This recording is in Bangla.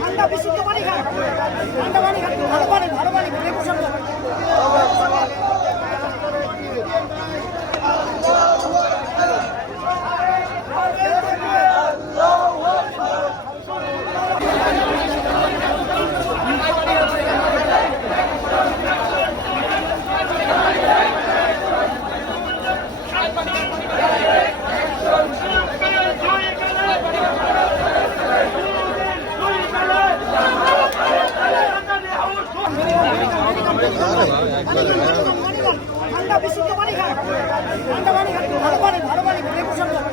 ঠান্ডা বিশুদ্ধ পানি খান, ঠান্ডা পানি খান, ভালো পানি, ভালো পানি, লেবু শরবত। ঠান্ডা বিশুদ্ধ পানি খান, ঠান্ডা পানি খান, ভালো পানি, ভালো পানি, লেবু শরবত।